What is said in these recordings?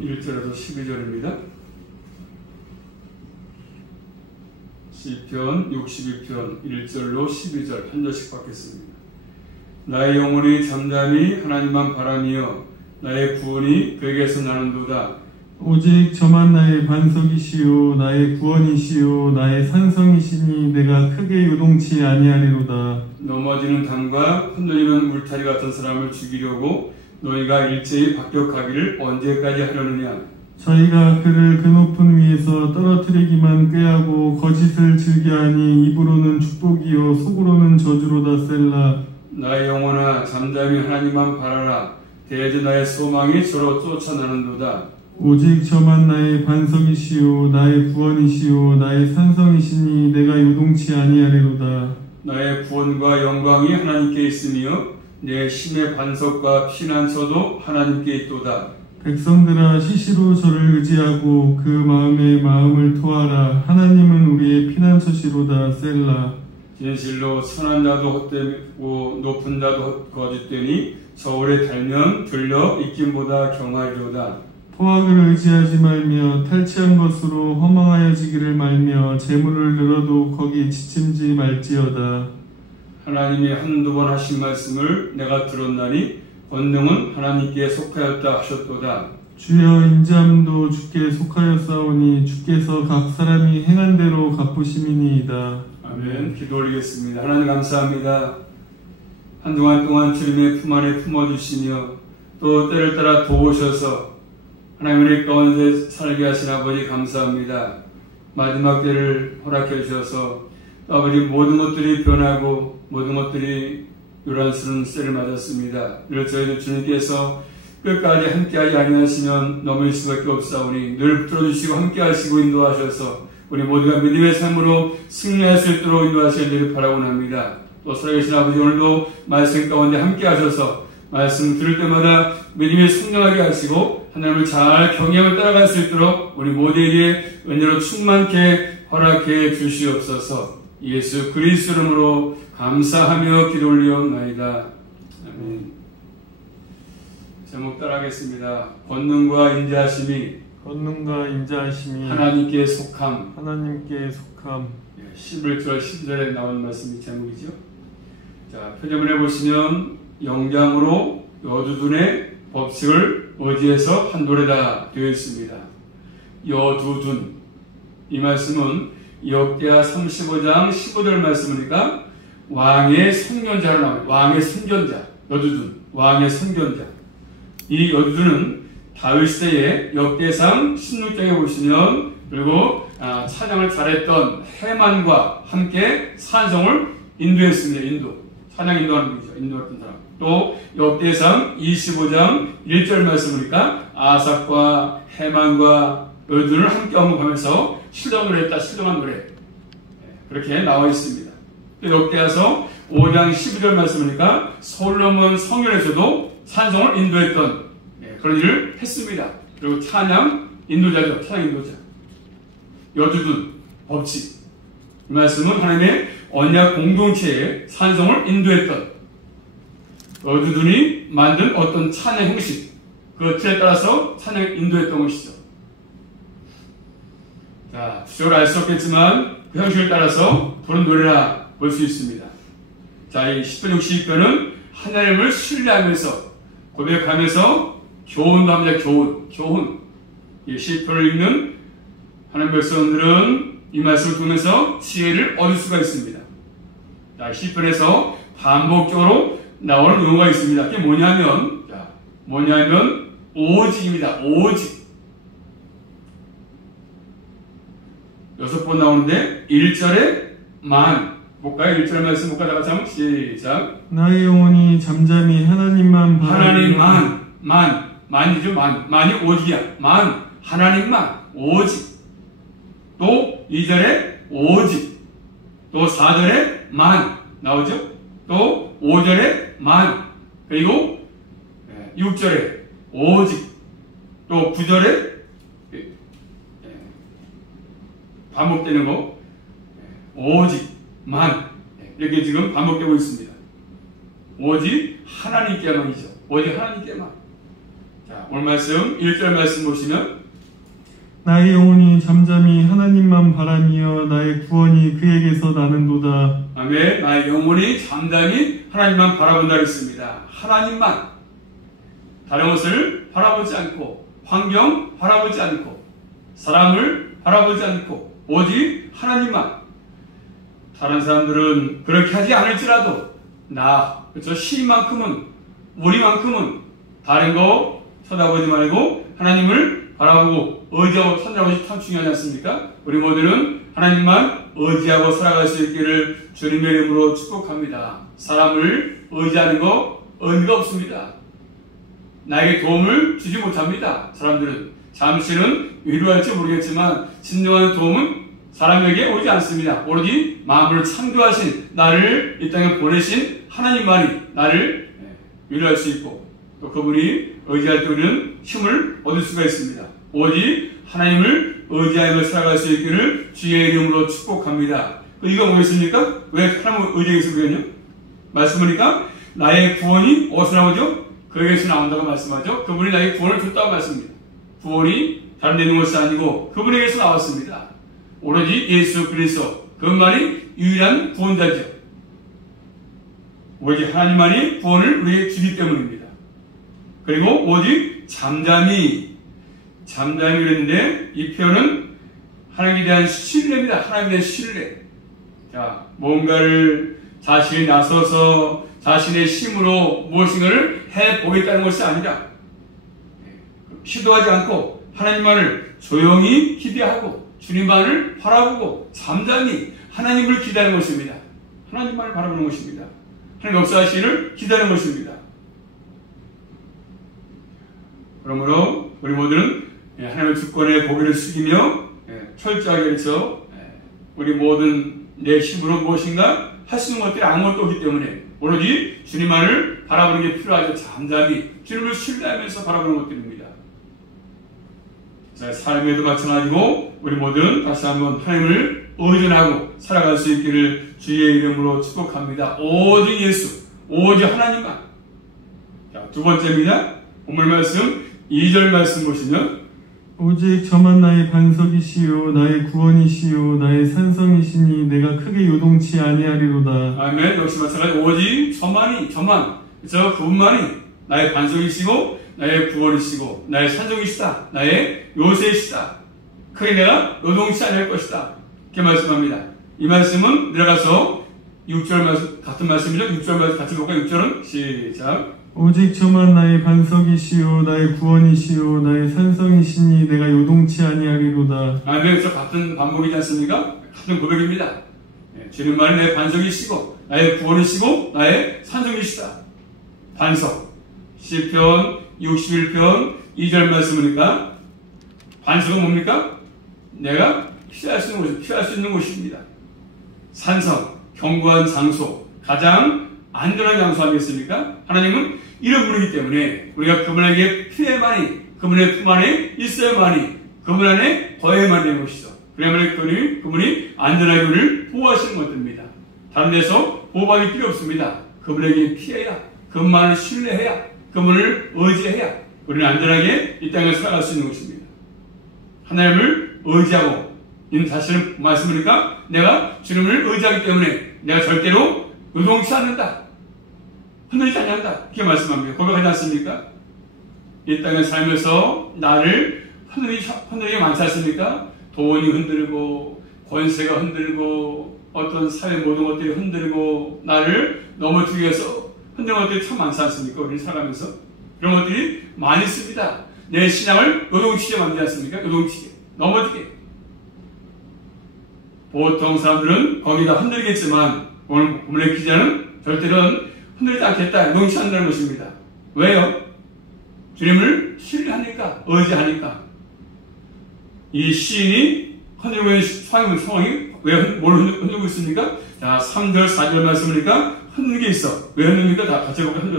1절에서 12절입니다. 시편 62편 1절로 12절 한 절씩 받겠습니다. 나의 영혼이 잠잠히 하나님만 바라며 나의 구원이 그에게서 나는도다. 오직 저만 나의 반석이시요 나의 구원이시요 나의 산성이시니 내가 크게 요동치 아니하리로다. 넘어지는 담과 흔들리는 울타리 같은 사람을 죽이려고 너희가 일제히 박격하기를 언제까지 하려느냐. 저희가 그를 그 높은 위에서 떨어뜨리기만 꾀하고 거짓을 즐겨하니 입으로는 축복이요 속으로는 저주로다. 셀라. 나의 영혼아 잠잠히 하나님만 바라라. 대저 나의 소망이 저로 쫓아나는도다. 오직 저만 나의 반석이시요 나의 구원이시요 나의 산성이시니 내가 요동치 아니하리로다. 나의 구원과 영광이 하나님께 있으며 내 힘의 반석과 피난처도 하나님께 있도다. 백성들아 시시로 저를 의지하고 그 마음에 마음을 토하라. 하나님은 우리의 피난처시로다. 셀라. 진실로 선한 자도 헛되고 높은 자도 거짓되니 저울에 달면 들려 익김보다 경하리로다. 포악을 의지하지 말며 탈취한 것으로 허망하여지기를 말며 재물을 늘어도 거기 지침지 말지어다. 하나님이 한두 번 하신 말씀을 내가 들었나니 권능은 하나님께 속하였다 하셨도다. 주여 인자함도 주께 속하였사오니 주께서 각 사람이 행한 대로 갚으심이니이다. 아멘. 기도 올리겠습니다. 하나님 감사합니다. 한동안 동안 주님의 품 안에 품어주시며 또 때를 따라 도우셔서 하나님 은혜 가운데 살게 하신 아버지 감사합니다. 마지막 때를 허락해 주셔서 아버지 모든 것들이 변하고 모든 것들이 요란스러운 때를 맞았습니다. 그래서 저희들 주님께서 끝까지 함께하지 아니하시면 넘을 수밖에 없사오니 늘 붙들어주시고 함께하시고 인도하셔서 우리 모두가 믿음의 삶으로 승리할 수 있도록 인도하시기를 바라곤 합니다. 또 살아계신 아버지 오늘도 말씀 가운데 함께하셔서 말씀 들을 때마다 믿음이 성장하게 하시고 하나님을 잘 경외하며 따라갈 수 있도록 우리 모두에게 은혜로 충만케 허락해 주시옵소서. 예수 그리스도 이름으로 감사하며 기도 올리옵나이다. 아멘. 제목 따라하겠습니다. 권능과 인자하심이 하나님께 속함. 11절 12절에 나온 말씀이 제목이죠. 자, 표제문에 보시면 영장으로 여두둔의 법칙을 의지해서 한 노래다 되어 있습니다. 여두둔, 이 말씀은 역대하 35장 15절 말씀이니까 왕의 선견자로 나와요. 왕의 선견자, 여두둔, 왕의 선견자. 이 여두둔은 다윗 시대의 역대상 16장에 보시면 그리고 찬양을 잘했던 해만과 함께 산성을 인도했습니다. 찬양 인도하는 분이죠. 인도했던 사람. 또 역대상 25장 1절 말씀이니까 아삭과 해만과 여두둔을 함께 언급하면서 실정을 했다. 실정한 노래. 그렇게 나와 있습니다. 또 역대하서 5장 12절 말씀이니까 솔로몬 성전에서도 산성을 인도했던 그런 일을 했습니다. 그리고 찬양 인도자죠. 찬양 인도자. 여두둔 법칙. 이 말씀은 하나님의 언약 공동체에 산성을 인도했던 여두둔이 만든 어떤 찬양 형식, 그 틀에 따라서 찬양을 인도했던 것이죠. 자, 구조를 알 수 없겠지만 그 형식을 따라서 부른 노래라 볼 수 있습니다. 자, 이 10편 62편은 하나님을 신뢰하면서 고백하면서 교훈도 합니다. 교훈. 이 시편을 읽는 하나님 백성들은 이 말씀을 통해서 지혜를 얻을 수가 있습니다. 자, 시편에서 반복적으로 나오는 의도가 있습니다. 그게 뭐냐면 오직입니다. 오직. 6번 나오는데 1절에 만. 볼까요? 1절 말씀 볼까요? 다 같이 한번 시작. 나의 영혼이 잠잠히 하나님만 바라며. 만이죠. 만이 오직이야. 하나님만 오직. 또 2절에 오직. 또 4절에 만 나오죠. 또 5절에 만. 그리고 6절에 오직. 또 9절에 반복되는 거 오직 만. 이렇게 지금 반복되고 있습니다. 오직 하나님께만이죠. 오직 하나님께만. 자, 자, 오늘 말씀 1절 말씀 보시면 나의 영혼이 잠잠히 하나님만 바라며 나의 구원이 그에게서 나는도다. 아멘. 나의 영혼이 잠잠히 하나님만 바라본다 했습니다. 하나님만. 다른 것을 바라보지 않고 환경 바라보지 않고 사람을 바라보지 않고 오직 하나님만. 다른 사람들은 그렇게 하지 않을지라도 그렇죠? 시인만큼은 우리만큼은 다른 거 쳐다보지 말고 하나님을 바라보고 의지하고 찾는 것이 참 중요하지 않습니까? 우리 모두는 하나님만 의지하고 살아갈 수 있기를 주님의 이름으로 축복합니다. 사람을 의지하는 거 의미가 없습니다. 나에게 도움을 주지 못합니다. 사람들은 잠시는 위로할지 모르겠지만 진정한 도움은 사람에게 오지 않습니다. 오로지 만물을 창조하신 나를 이 땅에 보내신 하나님만이 나를 위로할 수 있고 또 그분이 의지할 때 우리는 힘을 얻을 수가 있습니다. 오직 하나님을 의지하며 살아갈 수 있기를 주의 이름으로 축복합니다. 이거 뭐겠습니까? 왜 하나님을 의지해서 그러냐? 말씀 보니까 나의 구원이 어디서 나오죠? 그에게서 나온다고 말씀하죠. 그분이 나에게 구원을 줬다고 말씀입니다. 구원이 다른 데 있는 것이 아니고 그분에게서 나왔습니다. 오로지 예수 그리스도 그분만이 유일한 구원자죠. 오직 하나님만이 구원을 우리에게 주기 때문입니다. 그리고 오직 잠잠히 그랬는데 이 표현은 하나님에 대한 신뢰입니다. 하나님에 대한 신뢰. 자, 뭔가를 자신이 나서서 자신의 힘으로 무엇인가를 해보겠다는 것이 아니라 시도하지 않고 하나님만을 조용히 기대하고 주님만을 바라보고 잠잠히 하나님을 기다리는 것입니다. 하나님만을 바라보는 것입니다. 하나님 역사하시기를 기다리는 것입니다. 그러므로 우리 모두는 하나님의 주권에 고개를 숙이며 철저하게 그래서 우리 모든 내 힘으로 무엇인가 할 수 있는 것들이 아무것도 없기 때문에 오로지 주님만을 바라보는 게 필요하죠. 잠잠히 주님을 신뢰하면서 바라보는 것들입니다. 자, 삶에도 마찬가지고 우리 모두는 다시 한번 하나님을 의존하고 살아갈 수 있기를 주의 이름으로 축복합니다. 오직 예수, 오직 하나님만. 자, 두 번째입니다. 오늘 말씀 2절 말씀 보시면 오직 저만 나의 반석이시요 나의 구원이시요 나의 산성이시니 내가 크게 요동치 아니하리로다. 아멘. 역시 마찬가지. 오직 저만 그렇죠? 그분만이 나의 반석이시고 나의 구원이시고 나의 산성이시다. 나의 요새이시다. 크게 내가 요동치 아니할 것이다. 이렇게 말씀합니다. 이 말씀은 내려가서 6절 말씀 같은 말씀이죠. 6절 말씀 같이 볼까요? 6절은 시작. 오직 저만 나의 반석이시요 나의 구원이시요 나의 산성이시니 내가 요동치 아니하리로다. 아멘. 저 같은 반복이지 않습니까? 같은 고백입니다. 주님만이 내 반석이시고 나의 구원이시고 나의 산성이시다. 반석. 시편 61편 2절 말씀이니까 반석은 뭡니까? 내가 피할 수 있는 곳입니다. 산성, 견고한 장소, 가장 안전한 장소 아니겠습니까? 하나님은 이런 분이기 때문에 우리가 그분에게 피해만이 그분의 품 안에 있어야만이 그분 안에 거해야만 되는 것이죠. 그래야만 그분이 안전하게 우리를 보호하시는 것들입니다. 다른 데서 보호받을 필요 없습니다. 그분에게 피해야, 그분만을 신뢰해야, 그분을 의지해야 우리는 안전하게 이 땅을 살아갈 수 있는 것입니다. 하나님을 의지하고 있는 자신을 말씀하니까 내가 주님을 의지하기 때문에 내가 절대로 요동치 않는다. 흔들리지 않는다. 이렇게 말씀합니다. 고백하지 않습니까? 이 땅에 살면서 나를 흔들리게 많지 않습니까? 돈이 흔들고 권세가 흔들고 어떤 사회 모든 것들이 흔들고 나를 넘어뜨리기 위해서 흔드는 것들이 참 많지 않습니까? 우리는 살아가면서 그런 것들이 많이 있습니다. 내 신앙을 요동치게 만들지 않습니까? 요동치게 넘어지게. 보통 사람들은 거기다 흔들리겠지만 오늘 본문의 기자는 절대로 흔들리지 않겠다. 요동치 않는다는 것입니다. 왜요? 주님을 신뢰하니까, 의지하니까. 이 시인이 흔들고 있는 상황이 왜 뭘 흔들고 있습니까? 자, 3절, 4절 말씀이니까 흔드는 게 있어. 왜 흔듭니까? 다 같이 해볼까요?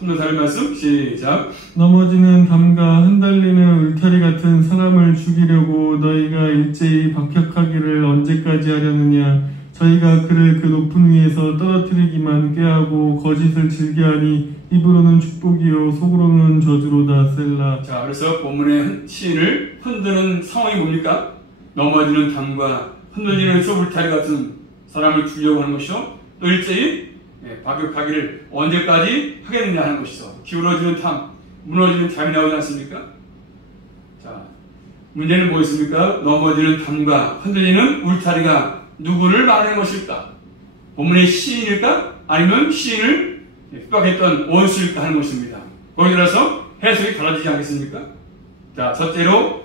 3절, 4절 말씀 시작. 넘어지는 담과 흔들리는 울타리 같은 사람을 죽이려고 너희가 일제히 박격하기를 언제까지 하려느냐. 저희가 그를 그 높은 위에서 떨어뜨리기만 꾀하고 거짓을 즐겨하니 입으로는 축복이요 속으로는 저주로다. 셀라. 자, 그래서 본문의 시인을 흔드는 상황이 뭡니까? 넘어지는 담과 흔들리는 울타리 같은 사람을 주려고 하는 것이요. 또 일제히 박격하기를 언제까지 하겠느냐 하는 것이죠. 기울어지는 담, 무너지는 담이 나오지 않습니까? 자, 문제는 뭐였습니까? 넘어지는 담과 흔들리는 울타리가 누구를 말하는 것일까? 본문의 시인일까? 아니면 시인을 핍박했던 원수일까 하는 것입니다. 거기에 따라서 해석이 달라지지 않겠습니까? 자, 첫째로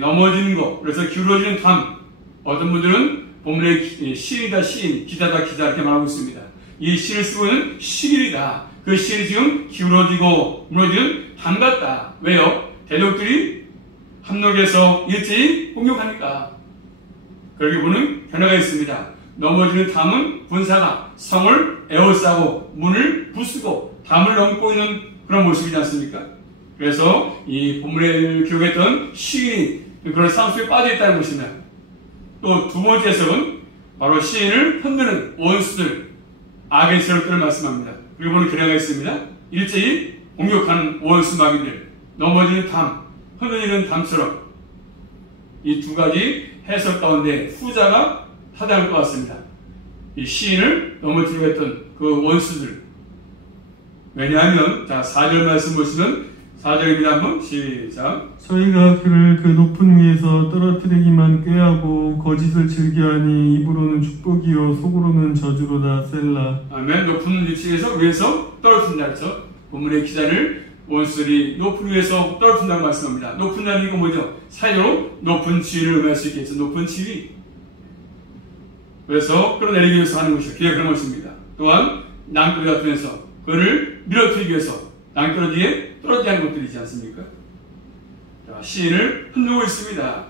넘어지는 것, 그래서 기울어지는 담. 어떤 분들은 본문의 시인이다 시인, 기자다 기자 이렇게 말하고 있습니다. 이 시를 쓰고 있는 시인이다. 그 시인이 지금 기울어지고 무너지는 담 같다. 왜요? 대적들이 함락해서 일제히 공격하니까. 그렇게 보는 변화가 있습니다. 넘어지는 담은 군사가 성을 에워싸고 문을 부수고 담을 넘고 있는 그런 모습이지 않습니까? 그래서 이 본문에 기록했던 시인이 그런 상황 속에 빠져 있다는 것입니다. 또 두 번째 해석은 바로 시인을 흔드는 원수들, 악의 세력들을 말씀합니다. 그리고 보는 견해가 있습니다. 일제히 공격하는 원수 마귀들, 넘어지는 담, 흔들리는 담처럼 이 두 가지 해석 가운데 후자가 타당할 것 같습니다. 이 시인을 넘어뜨리려 했던 그 원수들. 왜냐하면, 자, 4절 말씀 보시면 4절입니다. 한번 시작. 저희가 그를 그 높은 위에서 떨어뜨리기만 꾀하고 거짓을 즐겨하니 입으로는 축복이요 속으로는 저주로다. 셀라. 아멘. 높은 위치에서 위에서 떨어뜨린다 그랬죠. 본문의 기자를 원수들이 높은 위에서 떨어진다고 말씀합니다. 높은다는 이거 뭐죠? 사이로 높은 지위를 의미할 수 있겠죠. 높은 지위. 그래서 끌어내리기 위해서 하는 것이죠. 기가 그런 것입니다. 또한 낭떠러지 같은 데서 그를 밀어뜨리기 위해서 낭떠러지에 떨어지게 하는 것들이지 않습니까? 자, 시인을 흔들고 있습니다.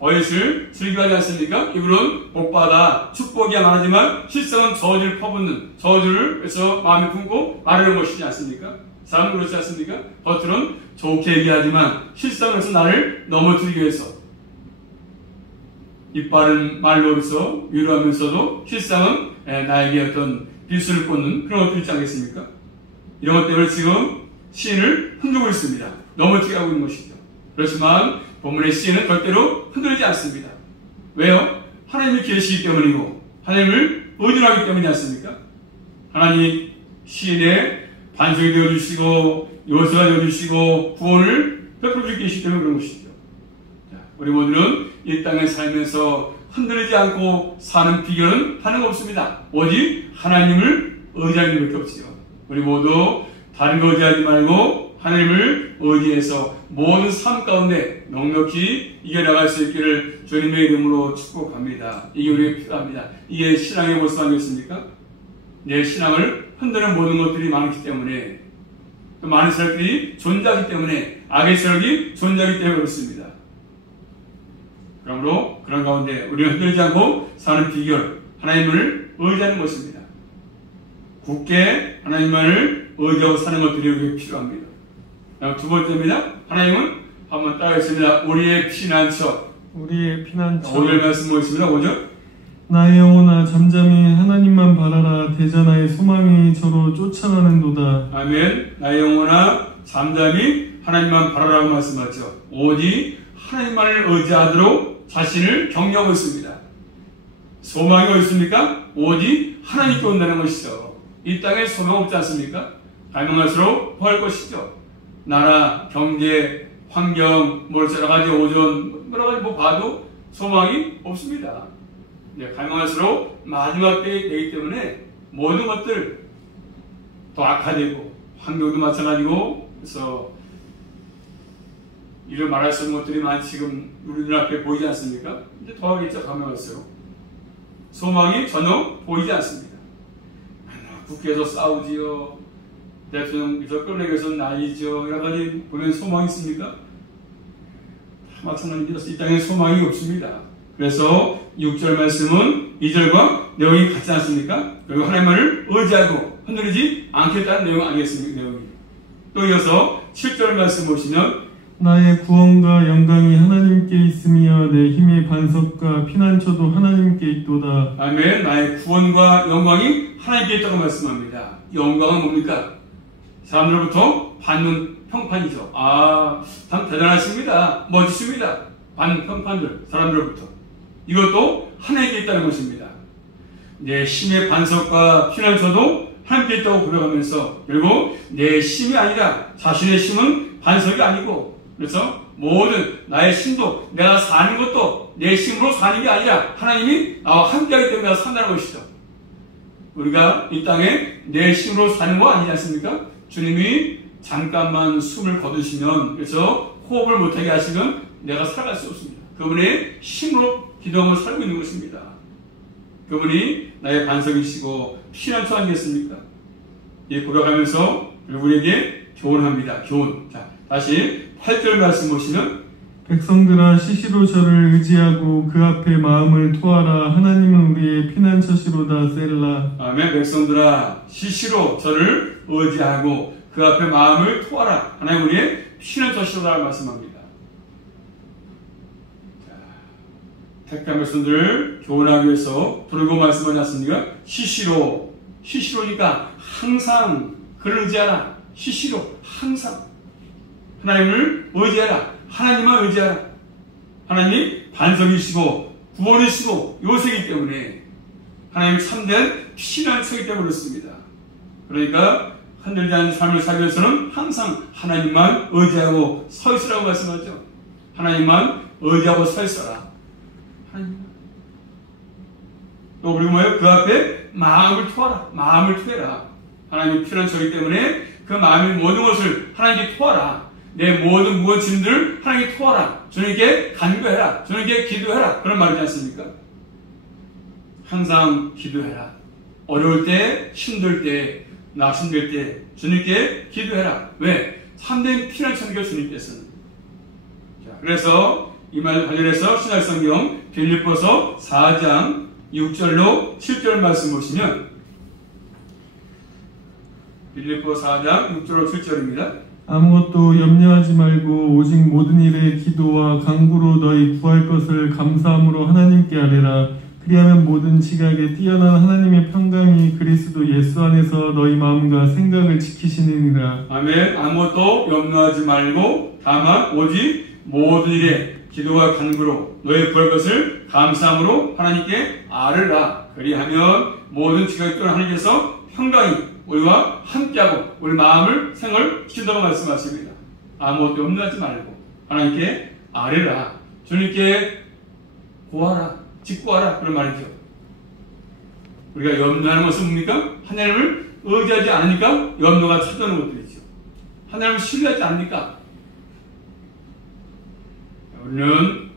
거짓을 즐겨하지 않습니까? 입으로는 복받아 축복이야 말하지만 실상은 저주를 퍼붓는, 저주를 해서 마음에 품고 말하는 것이지 않습니까? 사람은 그렇지 않습니까? 겉으로는 좋게 얘기하지만 실상으로서 나를 넘어뜨리기 위해서 이빠른 말로서 위로하면서도 실상은 나에게 어떤 비수를 꽂는 그런 것들이 있지 않겠습니까? 이런 것 때문에 지금 시인을 흔들고 있습니다. 넘어뜨리게 하고 있는 것이죠. 그렇지만 본문의 시인은 절대로 흔들리지 않습니다. 왜요? 하나님이 계시기 때문이고 하나님을 의존하기 때문이지 않습니까? 하나님 시인의 반석이 되어주시고 요새가 되어주시고 구원을 베풀어 주시기 때문에 그런 것이죠. 우리 모두는 이 땅에 살면서 흔들리지 않고 사는 비결은 다른 거 없습니다. 오직 하나님을 의지하는 것밖에 없지요. 우리 모두 다른 거 의지하지 말고 하나님을 의지해서 모든 삶 가운데 넉넉히 이겨나갈 수 있기를 주님의 이름으로 축복합니다. 이게 우리에게 필요합니다. 이게 신앙의 모습 아니겠습니까? 내 신앙을 흔드는 모든 것들이 많기 때문에, 또 많은 세력들이 존재하기 때문에, 악의 세력이 존재하기 때문에 그렇습니다. 그러므로 그런 가운데 우리가 흔들리지 않고 사는 비결, 하나님을 의지하는 것입니다. 굳게 하나님만을 의지하고 사는 것들이 우리에게 필요합니다. 두 번째입니다. 하나님은 한번 따라하겠습니다. 우리의 피난처. 우리의 피난처. 5절 말씀 보겠습니다. 5절. 나의 영혼아 잠잠히 하나님만 바라라. 대저 나의 소망이 저로 쫓아가는도다. 아멘. 나의 영혼아 잠잠히 하나님만 바라라고 말씀하죠. 오직 하나님만을 의지하도록 자신을 격려하고 있습니다. 소망이 어디 있습니까? 오직 하나님께 온다는 것이죠. 이 땅에 소망 없지 않습니까? 갈망할수록 더할 것이죠. 나라, 경제, 환경, 여러 가지 오전, 여러 가지 봐도 소망이 없습니다. 갈망할수록 마지막 때에 되기 때문에 모든 것들 더 악화되고, 환경도 마찬가지고, 그래서 이를 말할 수 없는 것들이 많이 지금 우리 눈앞에 보이지 않습니까? 이제 더하겠죠, 갈망할수록. 소망이 전혀 보이지 않습니다. 국회에서 싸우지요. 대통령께서 끌어내기 위해서 난리죠. 여러 가지 보면 소망이 있습니까? 마찬가지로 이 땅에 소망이 없습니다. 그래서 6절 말씀은 2절과 내용이 같지 않습니까? 그리고 하나님만을 의지하고 흔들리지 않겠다는 내용 아니겠습니까? 내용이. 또 이어서 7절 말씀 보시면 나의 구원과 영광이 하나님께 있으며 내 힘의 반석과 피난처도 하나님께 있도다. 아멘. 나의 구원과 영광이 하나님께 있다고 말씀합니다. 영광은 뭡니까? 사람들로부터 받는 평판이죠. 참 대단하십니다. 멋지십니다. 받는 평판들, 사람들로부터. 이것도 하나님께 있다는 것입니다. 내 힘의 반석과 피난처도 하나님께 있다고 고백하면서 결국 내 힘이 아니라 자신의 힘은 반석이 아니고, 그래서 모든 나의 힘도 내가 사는 것도 내 힘으로 사는 게 아니라 하나님이 나와 함께하기 때문에 내가 산다는 것이죠. 우리가 이 땅에 내 힘으로 사는 거 아니지 않습니까? 주님이 잠깐만 숨을 거두시면, 그래서 호흡을 못하게 하시면 내가 살아갈 수 없습니다. 그분의 힘으로 기도함을 살고 있는 것입니다. 그분이 나의 반석이시고 피난처 아니겠습니까? 이 고백하면서 우리에게 교훈합니다. 교훈. 자, 다시 8절 말씀 보시면, 백성들아 시시로 저를 의지하고 그 앞에 마음을 토하라. 하나님은 우리의 피난처시로다. 셀라. 아멘. 백성들아 시시로 저를 의지하고 그 앞에 마음을 토하라. 하나님 우리의 피난처시로다 말씀합니다. 자, 택한 백성들을 교훈하기 위해서 부르고 말씀하지 않습니까? 시시로니까 항상 그를 의지하라. 시시로 항상 하나님을 의지하라. 하나님만 의지하라. 하나님이 반석이시고 구원이시고 요새이기 때문에 하나님이 참된 피난처이기 때문에 그렇습니다. 그러니까 흔들리지 않는 삶을 살기 위해서는 항상 하나님만 의지하고 서 있으라고 말씀하죠. 하나님만 의지하고 서 있어라. 하나님만. 또 그리고 뭐예요? 그 앞에 마음을 토하라. 마음을 토해라. 하나님이 피난처이기 때문에 그 마음의 모든 것을 하나님께 토하라. 내 모든 무거운 짐들을 하나님께 토하라. 주님께 간구해라. 주님께 기도해라. 그런 말이지 않습니까? 항상 기도해라. 어려울 때, 힘들 때, 낙심될 때 주님께 기도해라. 왜? 참된 피난처니까 주님께서는. 자, 그래서 이 말 관련해서 신약성경 빌립보서 4장 6절로 7절 말씀 보시면, 빌립보 4장 6절로 7절입니다. 아무것도 염려하지 말고 오직 모든 일에 기도와 간구로 너희 구할 것을 감사함으로 하나님께 아뢰라. 그리하면 모든 지각에 뛰어난 하나님의 평강이 그리스도 예수 안에서 너희 마음과 생각을 지키시느니라. 아멘. 아무것도 염려하지 말고 다만 오직 모든 일에 기도와 간구로 너희 구할 것을 감사함으로 하나님께 아뢰라. 그리하면 모든 지각에 뛰어난 하나님께서 평강이 우리와 함께하고 우리 마음을 생을 지킨다고 말씀하십니다. 아무것도 염려하지 말고 하나님께 아뢰라. 주님께 구하라. 직구하라. 그런 말이죠. 우리가 염려하는 것은 뭡니까? 하나님을 의지하지 않으니까 염려가 찾아오는 것들이죠. 하나님을 신뢰하지 않으니까. 우리는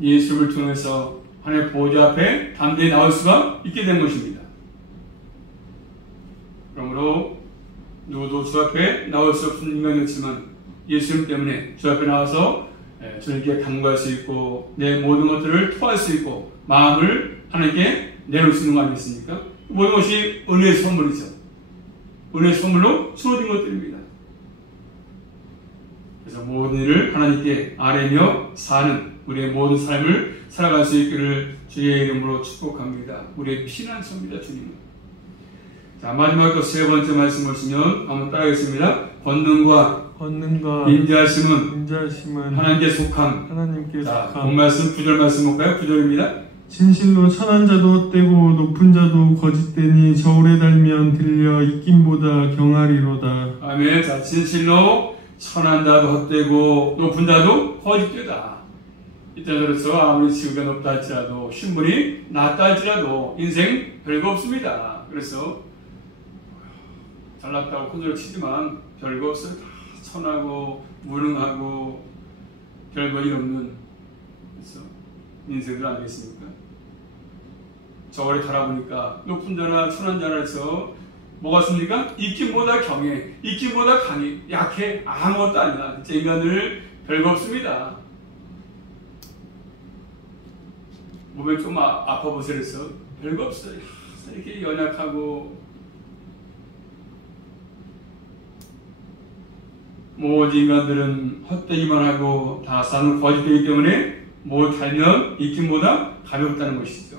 예수를 통해서 하나님의 보좌 앞에 담대히 나올 수가 있게 된 것입니다. 그러므로 누구도 주 앞에 나올 수 없는 인간이었지만 예수님 때문에 주 앞에 나와서 주님께 간구할 수 있고 내 모든 것들을 토할 수 있고 마음을 하나님께 내놓을 수 있는 거 아니겠습니까? 모든 것이 은혜의 선물이죠. 은혜의 선물로 주어진 것들입니다. 그래서 모든 일을 하나님께 아뢰며 사는 우리의 모든 삶을 살아갈 수 있기를 주의 이름으로 축복합니다. 우리의 피난처입니다. 주님은. 자, 마지막으로 세 번째 말씀 보시면 한번 따라하겠습니다. 권능과 인자하심은 하나님께 속함. 자, 본 말씀 9절 말씀 볼까요? 9절입니다. 진실로 천한 자도 헛되고 높은 자도 거짓되니 저울에 달면 들려 익김보다 경하리로다. 아멘. 자, 진실로 천한 자도 헛되고 높은 자도 거짓되다. 이때 들어서 아무리 지위가 높다 할지라도 신분이 낮다 할지라도 인생 별거 없습니다. 그래서 잘났다고 큰소리 치지만 별거 없어요. 다 천하고 무능하고 별볼일 없는 그래서 인생들 아니겠습니까? 저울에 달아보니까 높은 자나 천한 자나 해서 뭐가 습니까? 익힘보다 경해, 익힘보다 강해, 약해, 아무것도 아니야. 진짜 인간들 별거 없습니다. 몸에 좀 아파 보세요. 그래서 별거 없어요. 이렇게 연약하고 모든 인간들은 헛되기만 하고 다 사는 거짓되기 때문에 못하면 입김보다 가볍다는 것이죠.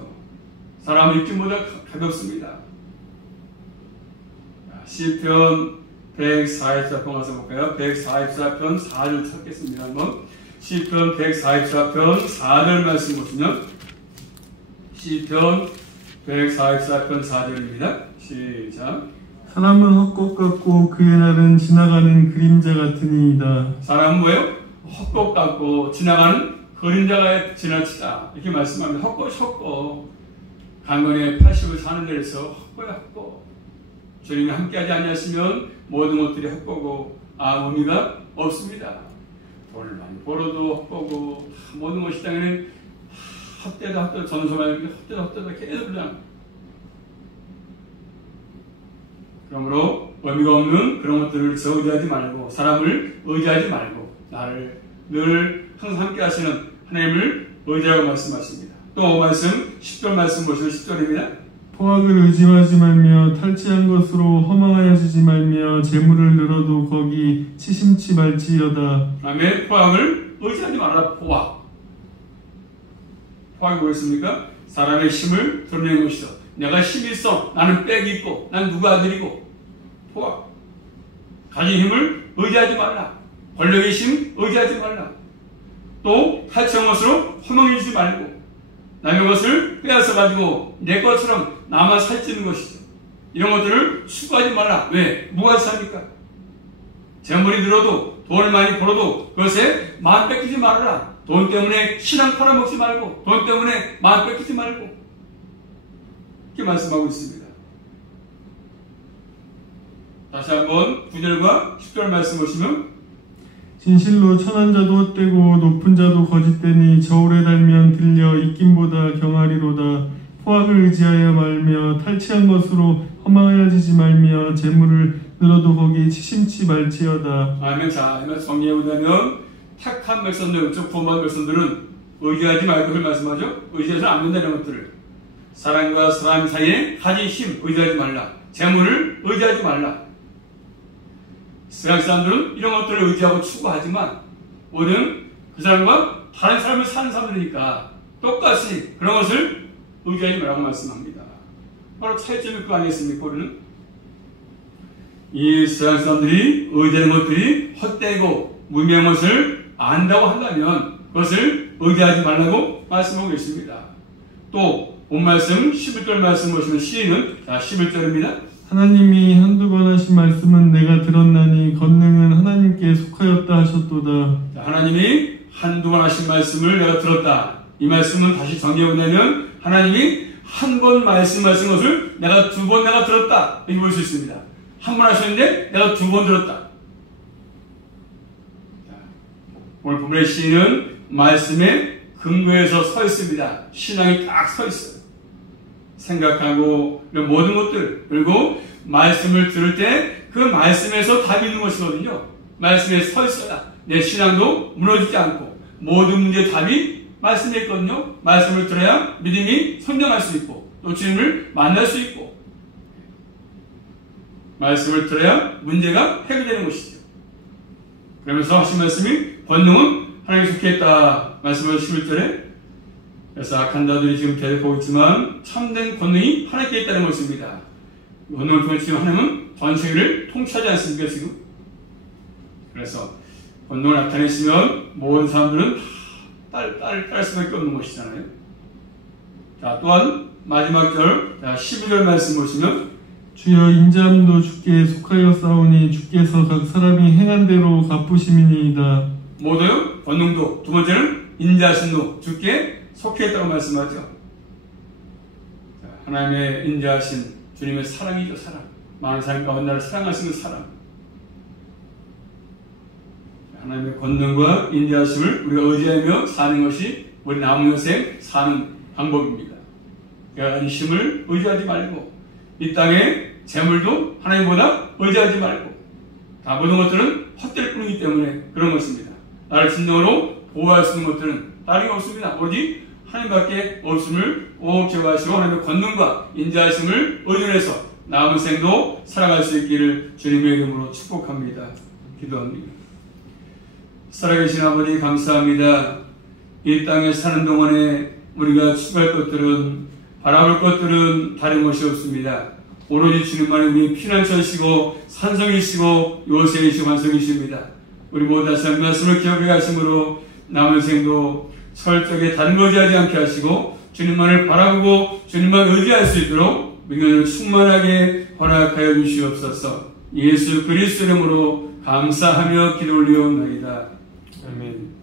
사람은 입김보다 가볍습니다. 시편 144편 가서 볼까요? 144편 4절 찾겠습니다. 한번 시편 144편 4절 말씀 보시면 시편 144편 4절입니다. 시작. 사람은 헛것 같고 그의 날은 지나가는 그림자 같으니이다. 사람은 뭐예요? 헛것 같고 지나가는 그림자가 지나치다. 이렇게 말씀합니다. 헛것. 강건의 80을 사는 데에서 헛거야 헛거. 주님이 함께하지 아니하시면 모든 것들이 헛거고 아무 의미가 없습니다. 돈을 많이 벌어도 헛거고 모든 것이 땅에는 헛되다 전소만 헛되다 계속 그냥. 그러므로 의미가 없는 그런 것들을 의지하지 말고 사람을 의지하지 말고 나를 늘 항상 함께 하시는 하나님을 의지하고 말씀하십니다. 또 말씀 10절 말씀 보시면 10절입니다. 포악을 의지하지 말며 탈취한 것으로 허망하여지지 말며 재물을 늘어도 거기 치심치 말지어다. 아멘. 포악을 의지하지 말라. 포악이 뭐였습니까? 사람의 힘을 드러내는 것이죠. 내가 힘이 있어. 나는 빽이 있고 난 누구 아들이고. 포악. 가진 힘을 의지하지 말라. 권력의 힘 의지하지 말라. 또 탈취한 것으로 허망해지지 말고 남의 것을 빼앗아가지고 내 것처럼 나만 살찌는 것이죠. 이런 것들을 추구하지 말라. 왜? 뭐가 싸니까? 재물이 늘어도 돈을 많이 벌어도 그것에 마음 뺏기지 말아라. 돈 때문에 신앙 팔아먹지 말고 돈 때문에 마음 뺏기지 말고 이렇게 말씀하고 있습니다. 다시 한번 9절과 10절 말씀 보시면 진실로 천한 자도 헛되고 높은 자도 거짓되니 저울에 달면 들려 입김보다 경하리로다. 포악을 의지하여 말며 탈취한 것으로 허망하여지지 말며 재물을 늘어도 거기 치심치 말지어다. 아멘. 자, 이말 정리해보자면 택한 백성들, 즉 구원받은 백성들은 의지하지 말고 말씀하죠. 의지해서는 안 된다는 것들을 사람과 사람 사이에 가진 힘 의지하지 말라. 재물을 의지하지 말라. 세상 사람들은 이런 것들을 의지하고 추구하지만 오늘 그 사람과 다른 삶을 사는 사람들이니까 똑같이 그런 것을 의지하지 말라고 말씀합니다. 바로 차이점이 그거 아니겠습니까? 우리는 이 세상 사람들이 의지하는 것들이 헛되고 무미한 것을 안다고 한다면 그것을 의지하지 말라고 말씀하고 계십니다. 또 본 말씀 11절 말씀 보시면 시인은 11절입니다. 하나님이 한두 번 하신 말씀은 내가 들었나니 권능은 하나님께 속하였다 하셨도다. 하나님이 한두 번 하신 말씀을 내가 들었다. 이 말씀은 다시 정리해보자면 하나님이 한 번 말씀하신 것을 내가 두 번 내가 들었다. 이렇게 볼 수 있습니다. 한 번 하셨는데 내가 두 번 들었다. 오늘 본문의 시인은 말씀의 근거에서 서 있습니다. 신앙이 딱 서 있어요. 생각하고 모든 것들 그리고 말씀을 들을 때 그 말씀에서 답이 있는 것이거든요. 말씀에 서 있어야 내 신앙도 무너지지 않고 모든 문제의 답이 말씀에 있거든요. 말씀을 들어야 믿음이 성장할 수 있고 또 주님을 만날 수 있고 말씀을 들어야 문제가 해결되는 것이죠. 그러면서 하신 말씀이 권능은 하나님께 속해 있다 말씀을 11절에 그래서 악한 자들이 지금 계속 보고 있지만 참된 권능이 하나님께 있다는 것입니다. 권능을 통해 지금 하나님은 전 세계를 통치하지 않습니까 지금? 그래서 권능을 나타내시면 모든 사람들은 딸 수밖에 없는 것이잖아요. 자, 또한 마지막 절 12절 말씀 보시면 주여 인자함도 주께 속하여 싸우니 주께서 각 사람이 행한 대로 갚으심이니이다. 모두요? 권능도 두 번째는 인자하심도 주께 속해 있다고 말씀하죠. 자, 하나님의 인자하신 주님의 사랑이죠. 사랑. 많은 사람 가운데 나를 사랑하시는 사랑. 하나님의 권능과 인자하심을 우리가 의지하며 사는 것이 우리 남은 여생 사는 방법입니다. 그러니까 이 힘을 의지하지 말고 이 땅의 재물도 하나님보다 의지하지 말고 다 모든 것들은 헛될 뿐이기 때문에 그런 것입니다. 나를 진정으로 보호할 수 있는 것들은 다른 게 없습니다. 오직 하나님밖에 없음을 꼭 기억하시고 하나님의 권능과 인자하심을 의존해서 남은 생도 살아갈 수 있기를 주님의 이름으로 축복합니다. 기도합니다. 살아계신 아버지 감사합니다. 이 땅에 사는 동안에 우리가 추구할 것들은, 바라볼 것들은 다른 것이 없습니다. 오로지 주님만이 우리의 피난처이시고 산성이시고 요새이시고 완성이십니다. 우리 모두 다시 한 말씀을 기억해 가심으로 남은 생도 설적에 다른 거 의지하지 않게 하시고 주님만을 바라보고 주님만 의지할 수 있도록 능력을 충만하게 허락하여 주시옵소서. 예수 그리스도 이름으로 감사하며 기도 올리옵나이다. 아멘.